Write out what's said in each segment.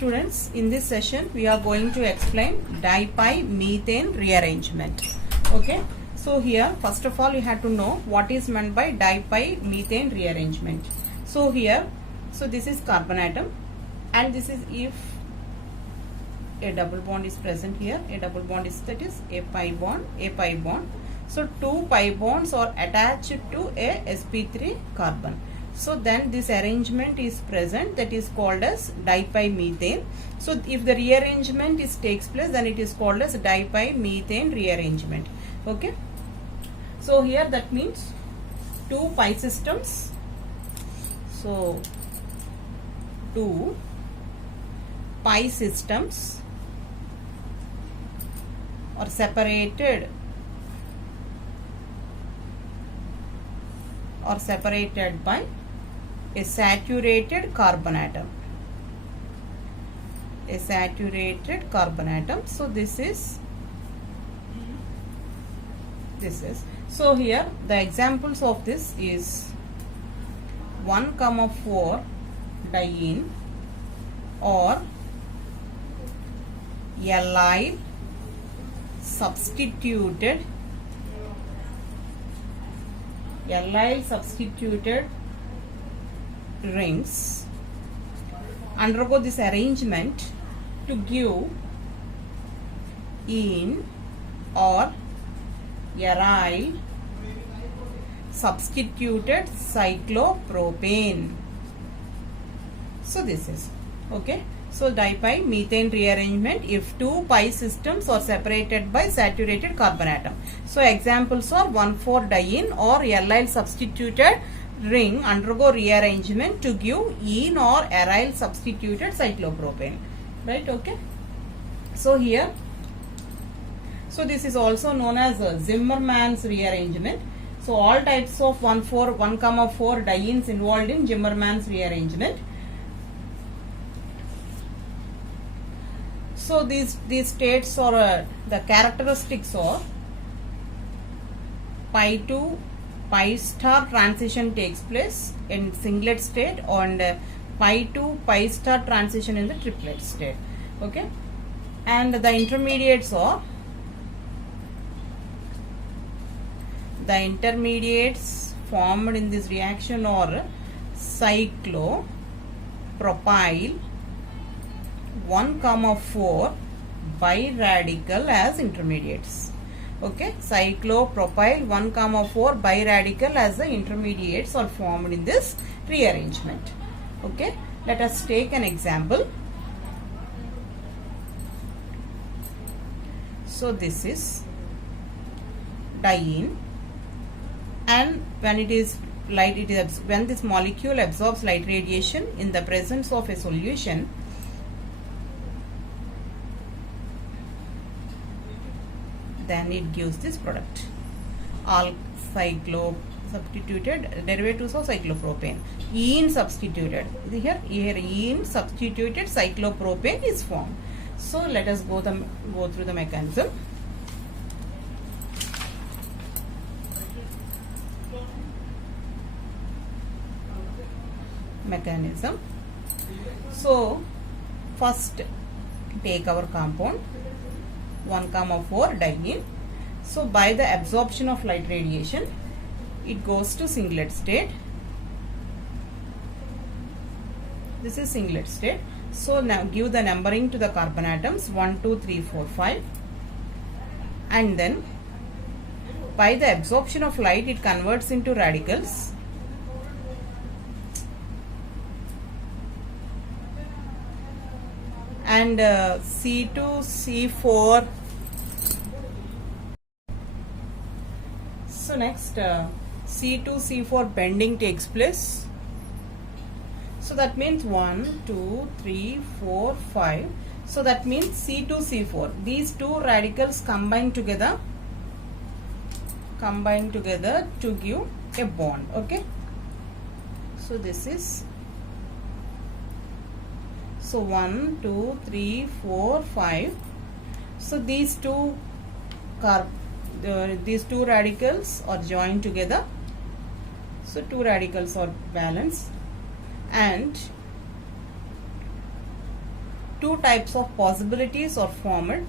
students, in this session we are going to explain dipi-methane rearrangement. Okay, so here first of all you have to know what is meant by dipi-methane rearrangement. So here, so this is carbon atom, and this is if a double bond is present here, a double bond is, that is a pi bond, a pi bond. So two pi bonds are attached to a sp3 carbon. So then this arrangement is present, that is called as dipi-methane. So if the rearrangement takes place, then it is called as dipi-methane rearrangement. Okay. So here that means two pi systems. So two pi systems are separated by a saturated carbon atom. A saturated carbon atom. So this is. So here the examples of this is 1,4 diene or allyl substituted rings undergo this arrangement to give ene or aryl substituted cyclopropane. So this is okay. So dipi-methane rearrangement if two pi systems are separated by saturated carbon atom. So examples are 1,4 diene or allyl substituted ring undergo rearrangement to give ene or aryl substituted cyclopropane. Right? Okay. So here, so this is also known as Zimmermann's rearrangement. So all types of 1,4 dienes involved in Zimmermann's rearrangement. So these states or the characteristics are pi to pi star transition takes place in singlet state, and pi to pi star transition in the triplet state. Okay, and the intermediates are formed in this reaction are cyclopropyl 1,4 biradical as intermediates. Okay, cyclopropyl 1,4 biradical as the intermediates are formed in this rearrangement. Okay, let us take an example. So this is diene, and when it is light, when this molecule absorbs light radiation in the presence of a solution, then it gives this product. All substituted derivatives of cyclopropane. Ene substituted. Here ene substituted cyclopropane is formed. So let us go through the mechanism. So first take our compound 1,4 diene. So by the absorption of light radiation, it goes to singlet state. This is singlet state. So now give the numbering to the carbon atoms 1, 2, 3, 4, 5, and then by the absorption of light it converts into radicals. And C2, C4. So next C2, C4 bending takes place. So that means 1, 2, 3, 4, 5. So that means C2, C4. These two radicals combine together to give a bond. Okay. So this is. So 1, 2, 3, 4, 5. So these two radicals are joined together. So two radicals are balanced, and two types of possibilities are formed.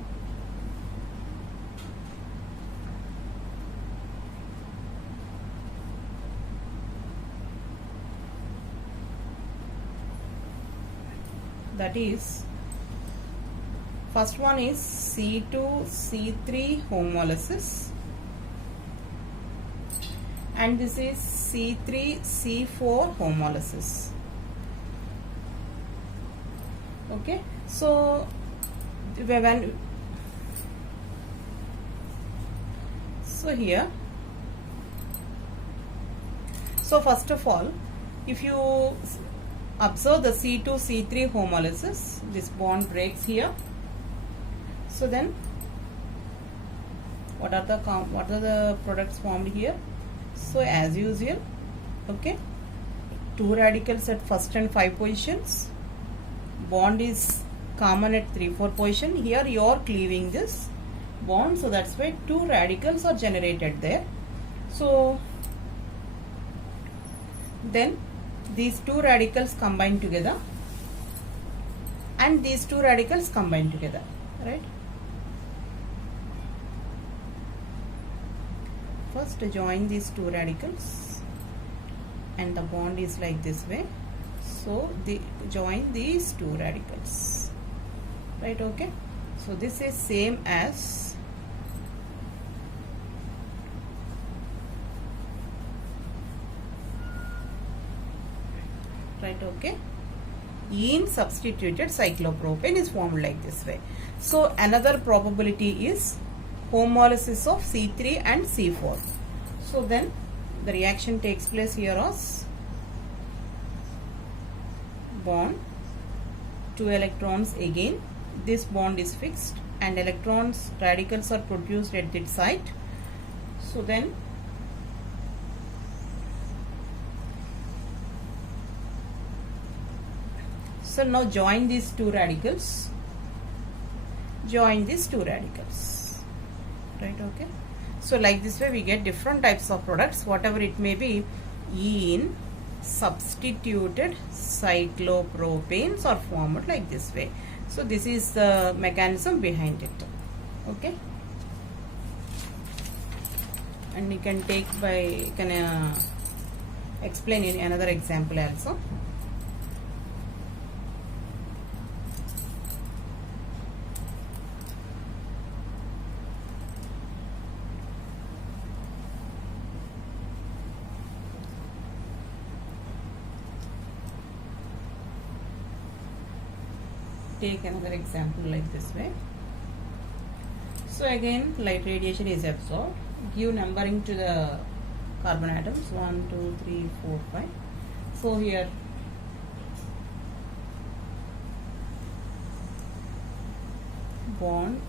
That is, first one is C2C3 homolysis, and this is C3C4 homolysis. Okay, so here, so first of all, if you observe the C2C3 homolysis, this bond breaks here. So then, what are the products formed here? So as usual, okay, two radicals at first and 5 positions. Bond is common at 3-4 position. Here you are cleaving this bond, so that's why two radicals are generated there. So then these two radicals combine together, and these two radicals combine together, right? First join these two radicals, and the bond is like this way. So they join these two radicals, right? Okay, so this is same as right. Okay, ene substituted cyclopropane is formed like this way. So another probability is homolysis of C3 and C4. So then the reaction takes place here as bond, 2 electrons again, this bond is fixed, and radicals are produced at its site. So then now join these two radicals, right? Okay, so like this way we get different types of products, whatever it may be. Ene substituted cyclopropanes are formed like this way. So this is the mechanism behind it. Okay, and you can explain in another example also. Take another example like this way. So again, light radiation is absorbed. Give numbering to the carbon atoms, 1, 2, 3, 4, 5. So here bond,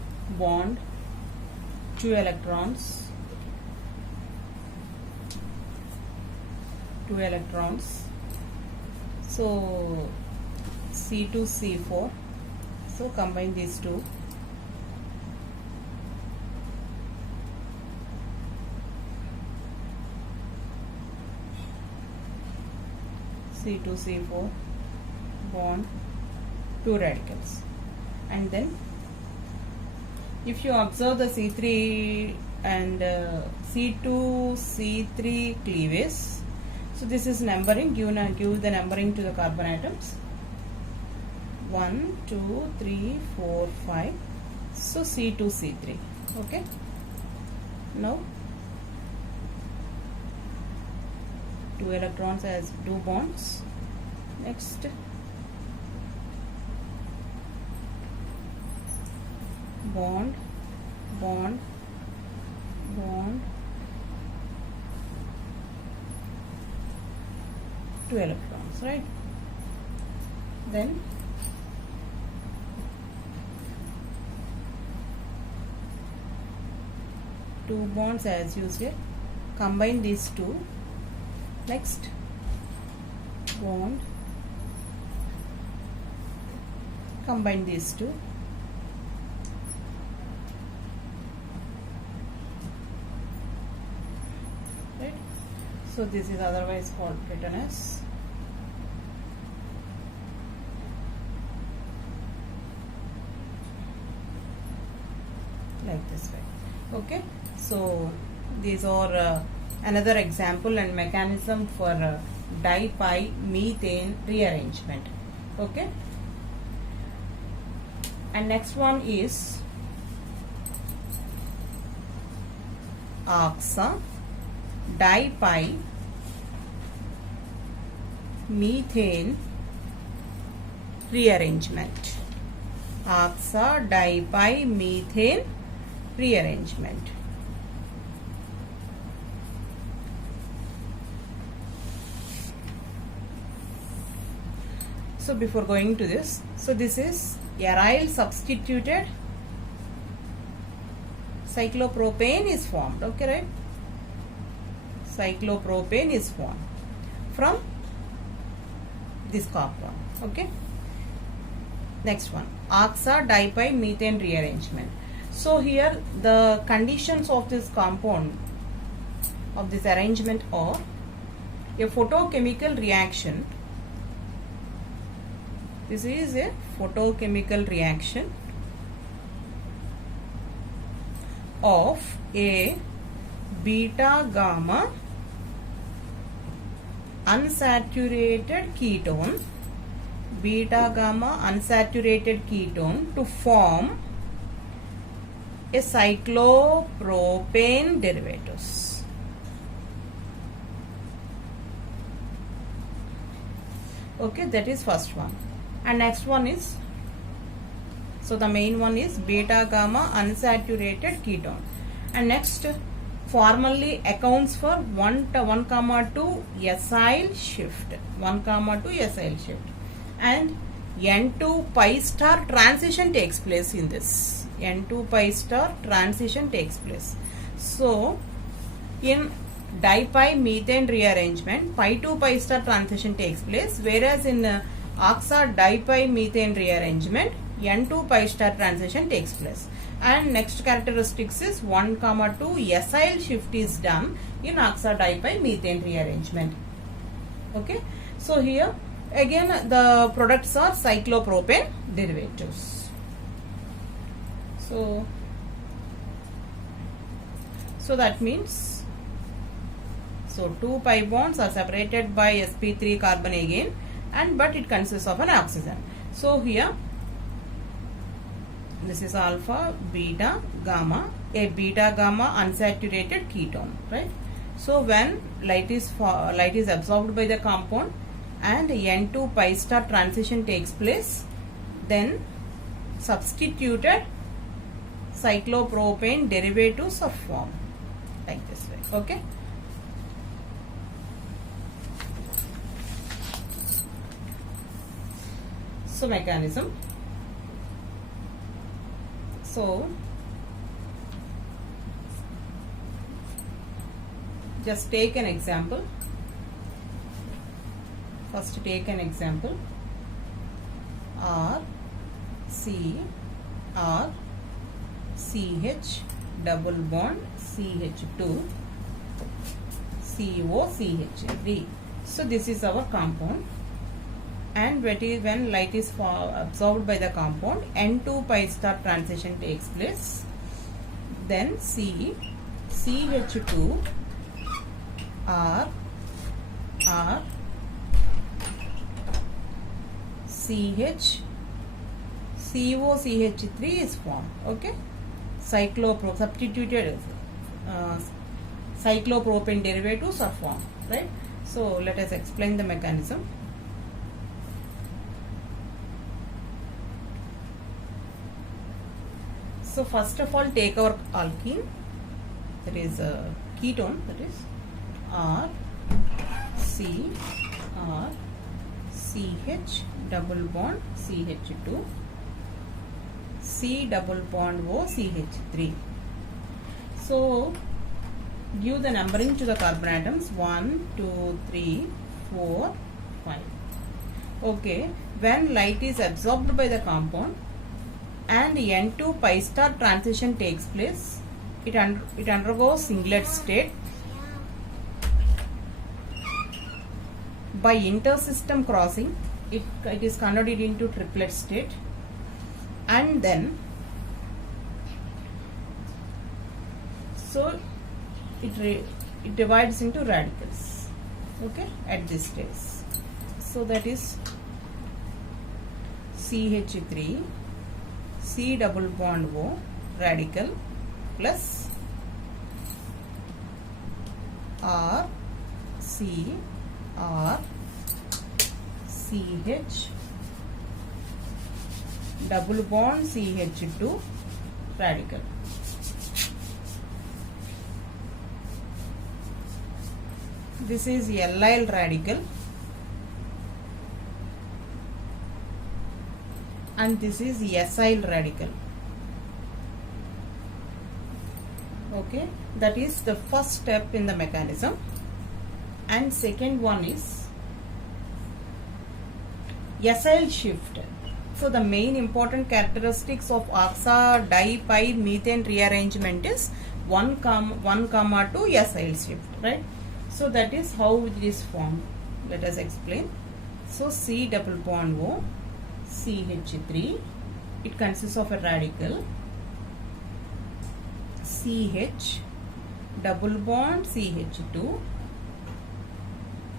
2 electrons, so C2, C4. So combine these two. C2, C4 bond, 2 radicals, and then if you observe the C3 and C2, C3 cleavage, so this is numbering. Give the numbering to the carbon atoms. 1, 2, 3, 4, 5. So C2, C3. Okay. Now 2 electrons as 2 bonds. Next, bond, 2 electrons, right? Then two bonds as usual. Combine these two. Next, bond, combine these two. Right? So this is otherwise called written as like this way. Okay, so these are another example and mechanism for dipymethane rearrangement. Okay, and next one is oxa dipymethane rearrangement. Oxa dipymethane rearrangement. So before going to this, so this is aryl substituted cyclopropane is formed. Okay, right? Cyclopropane is formed from this compound. Okay, next one, oxa dipymethane rearrangement. So here the conditions of this compound, of this arrangement, are a photochemical reaction. This is a photochemical reaction of a beta gamma unsaturated ketone, beta gamma unsaturated ketone, to form a cyclopropane derivatives. Okay, that is first one. And next one is, so the main one is beta gamma unsaturated ketone, and next formally accounts for 1,2 acyl shift, 1,2 acyl shift, and N2 pi star transition takes place in this. N2 pi star transition takes place. So in dipymethane rearrangement, pi to pi star transition takes place, whereas in oxa dipymethane rearrangement, N2 pi star transition takes place. And next characteristics is 1,2 acyl shift is done in oxa dipymethane rearrangement. Okay, so here again the products are cyclopropane derivatives. So that means, so 2 pi bonds are separated by sp3 carbon again, and but it consists of an oxygen. So here this is alpha, beta, gamma, a beta gamma unsaturated ketone, right? So when light is absorbed by the compound and N2 pi star transition takes place, then substituted cyclopropane derivatives are formed like this way. Okay. So mechanism. So just take an example. First take an example. R C R CH double bond CH2 CO CH3. So this is our compound, and when light is absorbed by the compound, N2 pi star transition takes place, then CH2 R CH CO CH3 is formed. Okay, substituted cyclopropane derivatives are formed, right? So let us explain the mechanism. So first of all, take our alkene, that is a ketone, that is R C R CH double bond CH2 C double bond O CH3. So give the numbering to the carbon atoms: 1, 2, 3, 4, 5. Okay, when light is absorbed by the compound and N2 pi star transition takes place, it undergoes singlet state. By intersystem crossing, it is converted into triplet state, and then So it divides into radicals, okay, at this stage. So that is CH3 C double bond O radical plus R C R CH double bond CH2 radical. This is allyl radical and this is acyl radical. Okay, that is the first step in the mechanism. And second one is acyl shift. So the main important characteristics of oxa dipi methane rearrangement is 1, 2 acyl shift, right? So that is how it is formed. Let us explain. So C double bond O CH3, it consists of a radical CH double bond CH2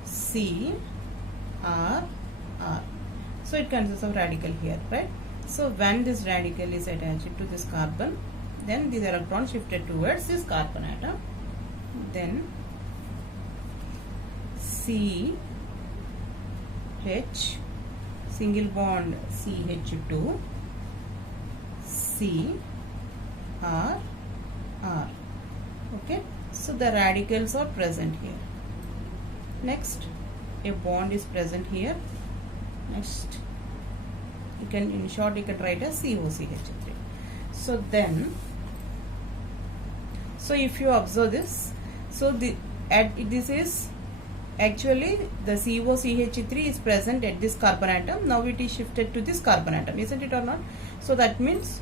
C R R. So it consists of radical here, right? So when this radical is attached to this carbon, then this electron shifted towards this carbon atom. Then C H single bond CH2 C R R. Okay, so the radicals are present here. Next, a bond is present here. Next, you can, in short, you can write as COCH3. So then, so if you observe this, so this is actually the COCH3 is present at this carbon atom. Now it is shifted to this carbon atom, isn't it or not? So that means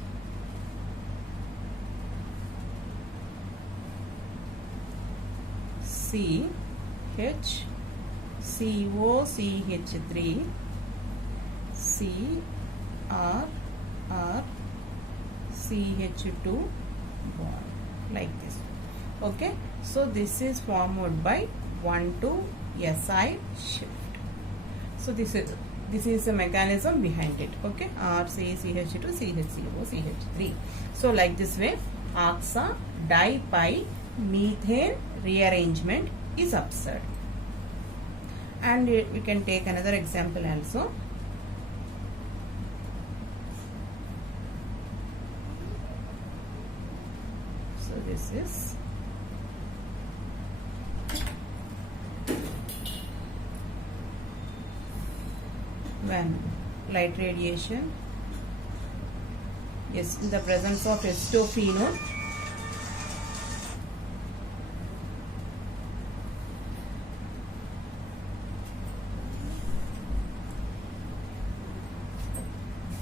CH COCH3 C R R CH2 bond, like this. Okay, so this is formed by 1,2 acyl shift. So this is the mechanism behind it. Okay, RCCH2 CHCO CH3. So like this way, oxa dipi methane rearrangement is observed. And we can take another example also. So this is when light radiation is in the presence of acetophenone,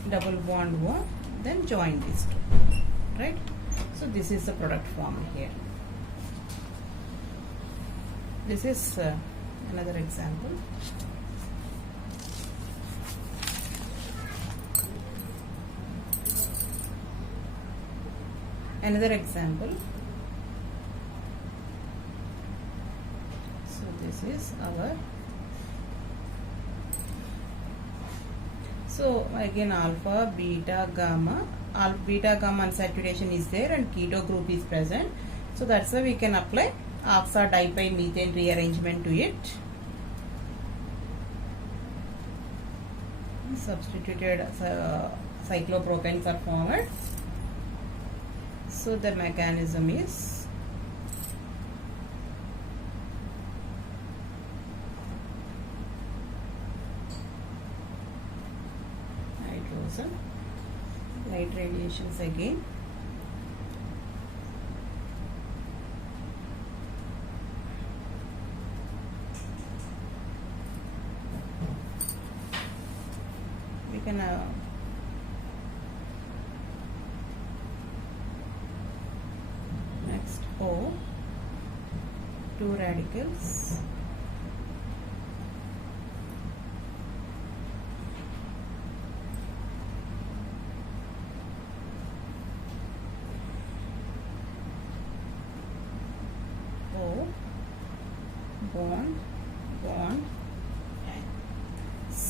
double bond O, then join these two, right? So this is the product formed here. This is another example. Another example. So this is our, so again alpha, beta, gamma. Beta gamma unsaturation is there and keto group is present. So that's why we can apply oxa dipi methane rearrangement to it. Substituted cyclopropanes are formed. So the mechanism is hydrogen, light radiations again. We can next O, 2 radicals,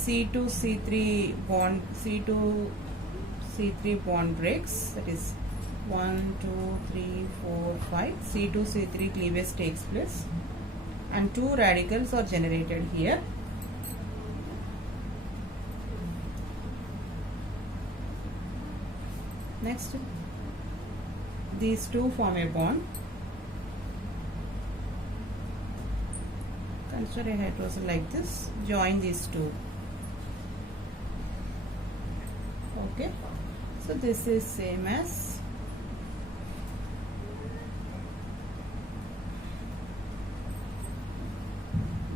C2C3 bond, C2C3 bond breaks. That is 1, 2, 3, 4, 5. C2C3 cleavage takes place, and 2 radicals are generated here. Next, these two form a bond. Consider a hydrogen like this. Join these two. Okay. So this is same as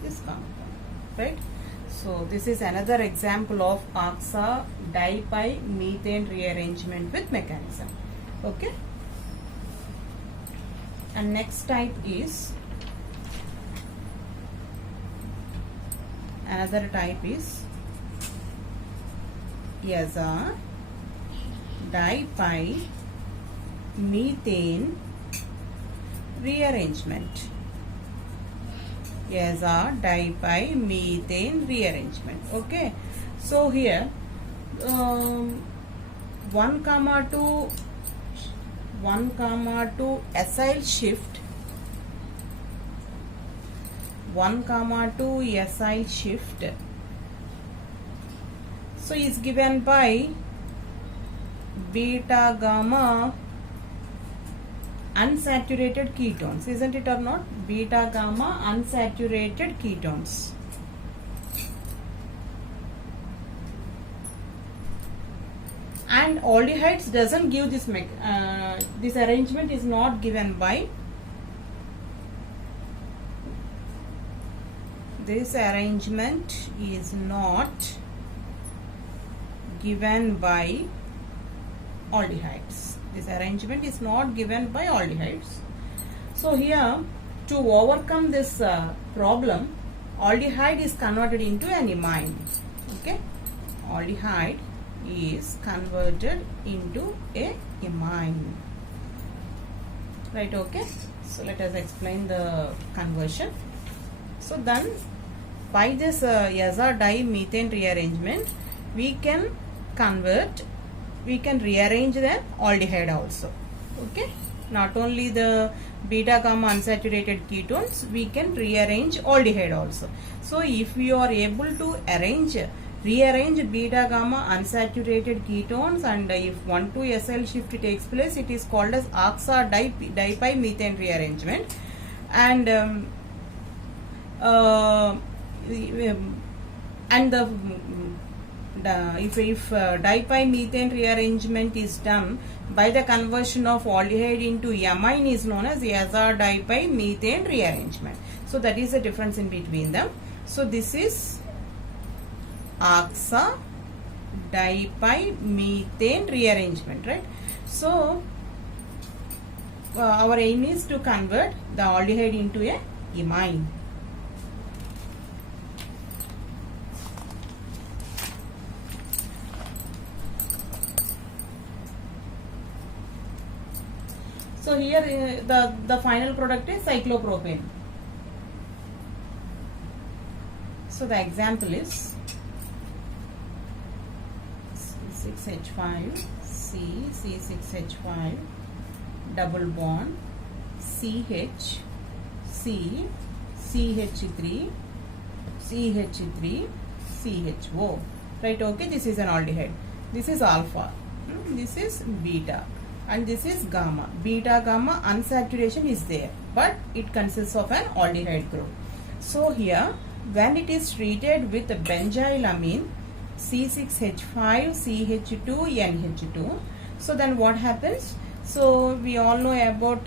this compound, right? So this is another example of oxa dipymethane rearrangement with mechanism. Okay. And next type is, another type is aza dipymethane rearrangement. Aza dipymethane rearrangement. Okay. So here 1, 2 acyl shift, 1, 2 acyl shift, so is given by beta gamma unsaturated ketones, isn't it or not? Beta gamma unsaturated ketones. And aldehydes doesn't give this this arrangement is not given by, this arrangement is not given by aldehydes. This arrangement is not given by aldehydes. So here, to overcome this problem, aldehyde is converted into an imine. Okay, aldehyde is converted into a imine, right? Okay, so let us explain the conversion. So then, by this aza dimethane rearrangement, we can rearrange the aldehyde also. Okay, not only the beta gamma unsaturated ketones, we can rearrange aldehyde also. So if we are able to rearrange beta gamma unsaturated ketones, and if 1, 2 acyl shift takes place, it is called as oxa dipymethane rearrangement. And if dipymethane rearrangement is done by the conversion of aldehyde into amine, is known as aza dipymethane rearrangement. So that is the difference in between them. So this is oxa dipymethane rearrangement, right? So our aim is to convert the aldehyde into a imine. So here the final product is cyclopropane. So the example is C6H5, C6H5, double bond, CH, C, CH3, CH3, CHO. Right, okay, this is an aldehyde. This is alpha, this is beta, and this is gamma. Beta gamma unsaturation is there, but it consists of an aldehyde group. So here, when it is treated with benzylamine C6H5 CH2 NH2, so then what happens? So we all know about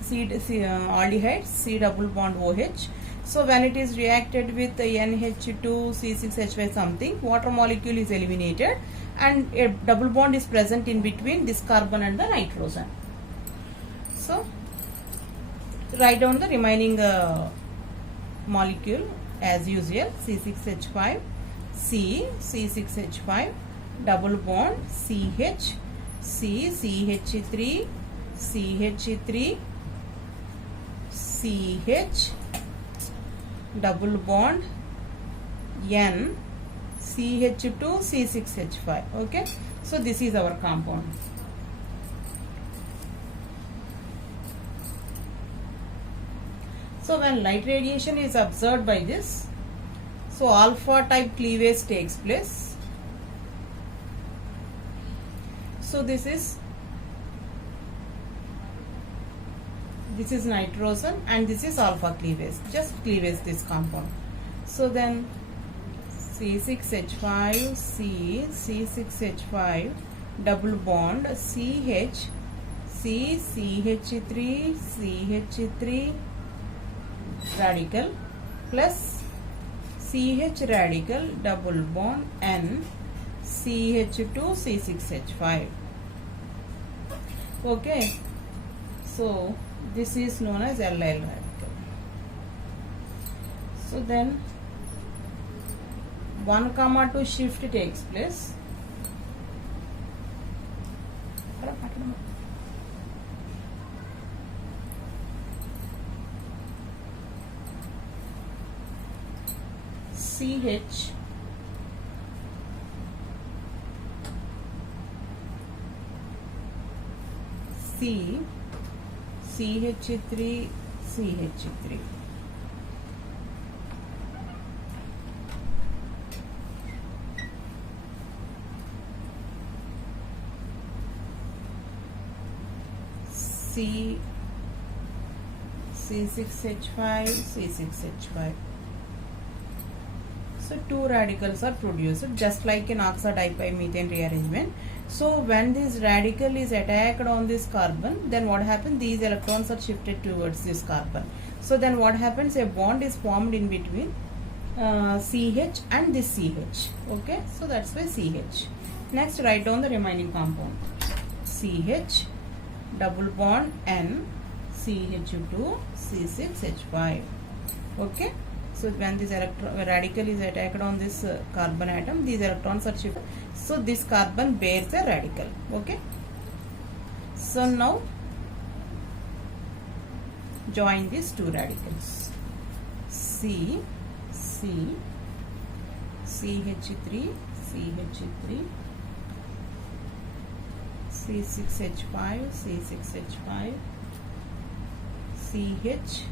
aldehyde, C double bond OH. So when it is reacted with NH2 C6H5 something, water molecule is eliminated and a double bond is present in between this carbon and the nitrogen. So write down the remaining molecule as usual: C6H5, C, C6H5, double bond, CH, C, CH3, CH3, CH, double bond, N CH2 C6H5. Okay, so this is our compound. So when light radiation is observed by this, so alpha type cleavage takes place. So this is nitrogen and this is alpha cleavage, just cleavage this compound. So then C6H5 C6H5 double bond CH CH3 CH3 radical plus CH radical double bond N CH2 C6H5. Okay, so this is known as Lil radical. So then 1,2 shift takes place. CH C CH3 CH3. C6H5 C6H5. So two radicals are produced just like in oxidipymethane rearrangement. So when this radical is attacked on this carbon, then what happens? These electrons are shifted towards this carbon. So then what happens? A bond is formed in between CH and this CH. Okay, so that's why CH. Next, write down the remaining compound. CH double bond N CH2 C6H5. Okay. So when this radical is attacked on this carbon atom, these electrons are shifted. So this carbon bears a radical. Okay. So now join these two radicals. C CH3 CH3 C6H5 C6H5 CH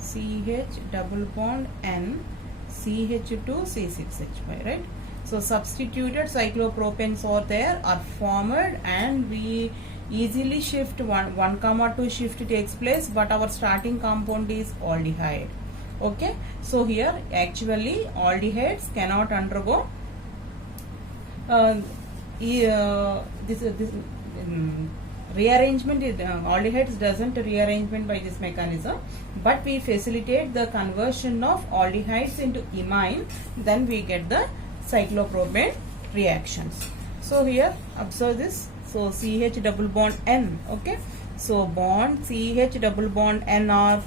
CH double bond N CH2 C6H5, right? So substituted cyclopropanes are there, are formed, and we easily shift 1,2 shift takes place, but our starting compound is aldehyde. Okay, so here actually aldehydes cannot undergo rearrangement. Aldehydes doesn't rearrangement by this mechanism, but we facilitate the conversion of aldehydes into imine, then we get the cyclopropane reactions. So here observe this. So CH double bond N. Okay, so bond CH double bond N or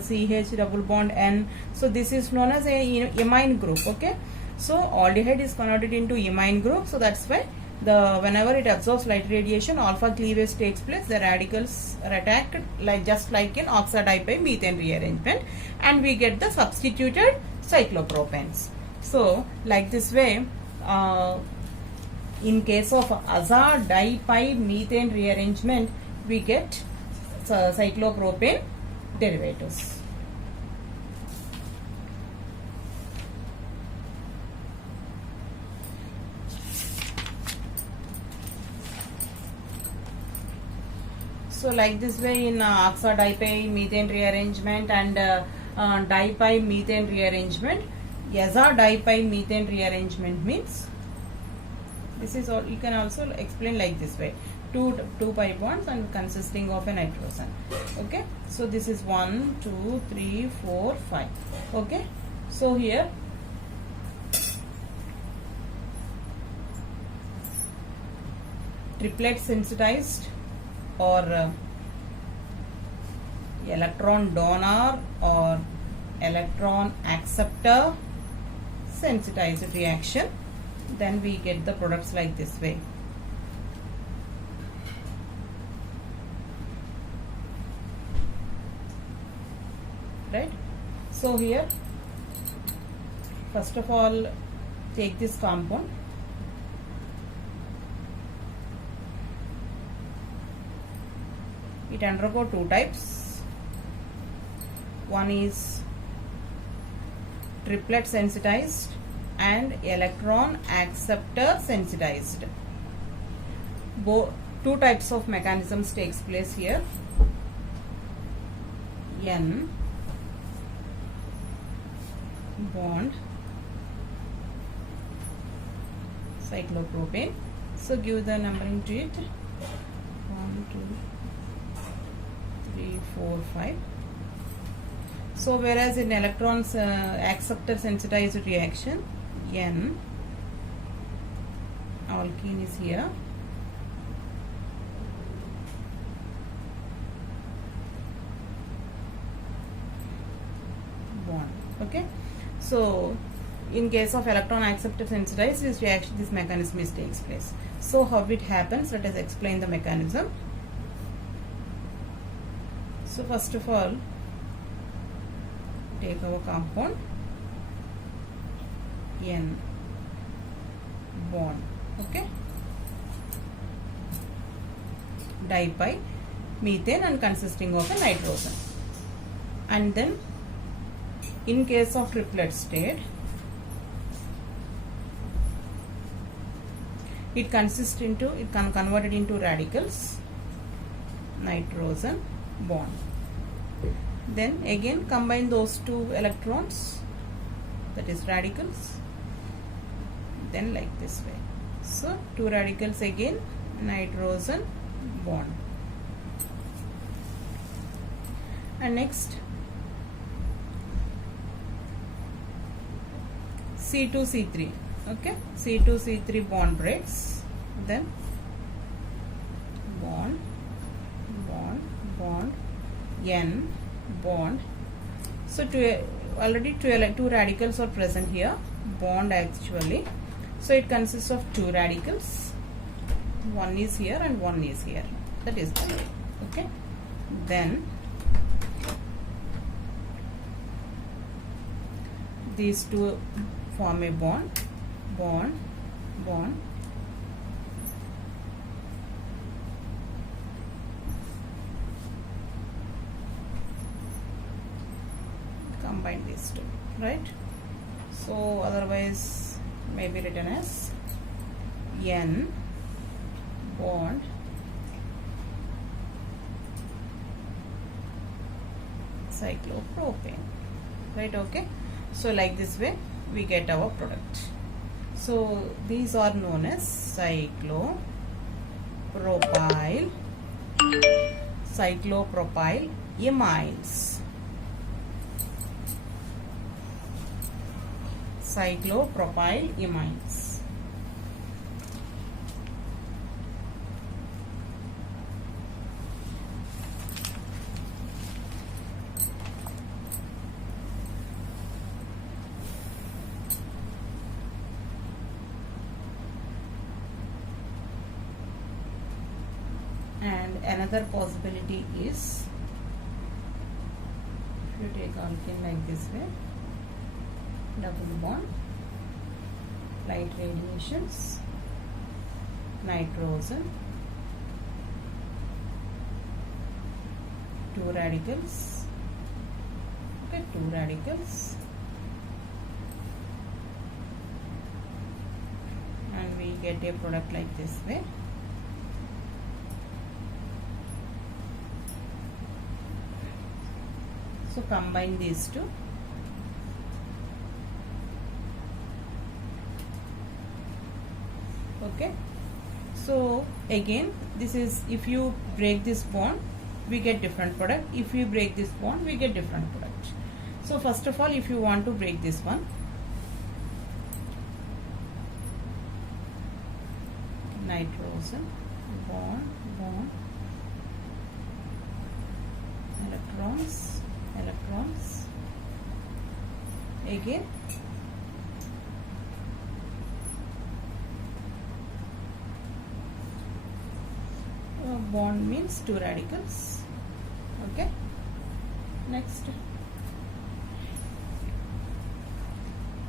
CH double bond N. So this is known as a imine group. Okay, so aldehyde is converted into imine group. So that's why whenever it absorbs light radiation, alpha cleavage takes place. The radicals are attacked just like in oxidipymethane rearrangement, and we get the substituted cyclopropanes. So like this way, in case of azadipymethane rearrangement, we get cyclopropane derivatives. So like this way in oxidipymethane rearrangement and dipymethane rearrangement, azadipymethane rearrangement means this is all. You can also explain like this way: two pi bonds and consisting of a nitrogen. Okay, so this is 1 2 3 4 5. Okay, so here triplet sensitized or electron donor or electron acceptor sensitized reaction, then we get the products like this way. Right, so here first of all take this compound. It undergo two types. One is triplet sensitized and electron acceptor sensitized. Two types of mechanisms takes place here. N bond cyclopropane. So give the numbering to it. 1, 2, 3, 4, 5. So whereas in electrons acceptor sensitized reaction, N alkene is here. Bond. Okay. So in case of electron acceptor sensitized, this reaction, this mechanism is takes place. So how it happens? Let us explain the mechanism. So first of all, take our compound N bond, okay, dipi methane and consisting of a nitrogen, and then in case of triplet state, it converted into radicals, nitrogen bond. Then again combine those two electrons, that is radicals, then like this way. So two radicals again, nitrogen bond. And next C2C3, okay, C2C3 bond breaks, then bond, bond, bond, N bond. So already two radicals are present here, bond actually. So it consists of two radicals, one is here and one is here, that is the way, okay. Then these two form a bond, bond, bond, combine these two, right? So otherwise may be written as N bond cyclopropane, right? Okay, so like this way we get our product. So these are known as cyclopropyl imines. Cyclopropyl imines. And another possibility is, if you take alkene like this way, double bond, light radiations, nitrogen, two radicals, okay, two radicals, and we get a product like this way. So combine these two. Okay. So again, this is, if you break this bond, we get different product. If we break this bond, we get different product. So first of all, if you want to break this one, nitrogen bond, bond, electrons, electrons, again bond means two radicals, okay. Next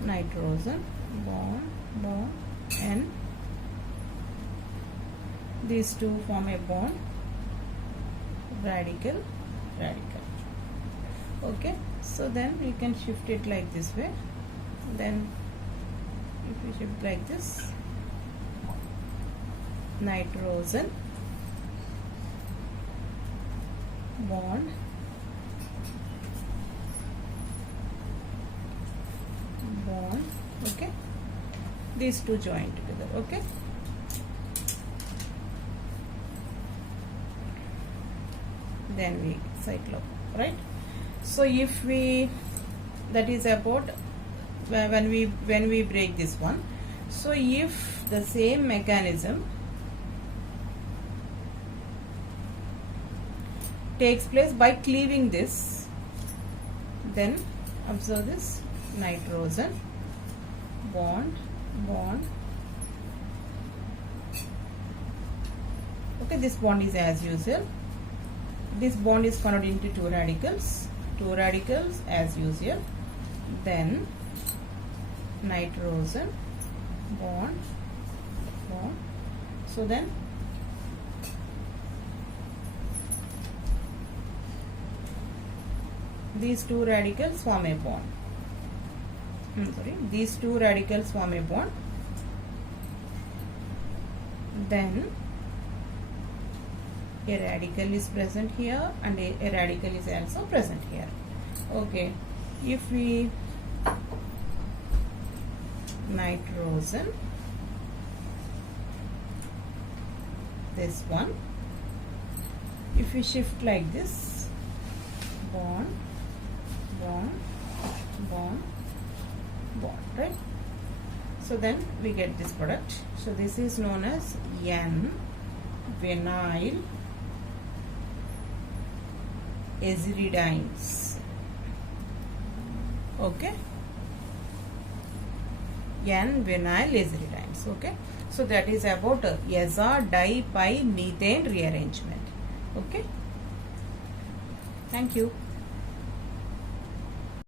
nitrogen, bond, bond, N. These two form a bond, radical, radical. Okay, so then we can shift it like this way. Then if we shift like this, nitrogen, bond, bond. Okay, these two join together. Okay, then we cyclo, right? So if we, that is about when we break this one. So if the same mechanism takes place by cleaving this, then observe this, nitrogen, bond, bond. Okay, this bond is as usual. This bond is converted into two radicals as usual. Then nitrogen, bond, bond. So then these two radicals form a bond. These two radicals form a bond. Then a radical is present here and a radical is also present here. Okay, if we nitrogen, this one, if we shift like this, bond, bond, bond, bond, right? So then we get this product. So this is known as N-vinyl aziridines. Okay, N-vinyl aziridines. Okay, so that is about aza dipymethane rearrangement. Okay, thank you.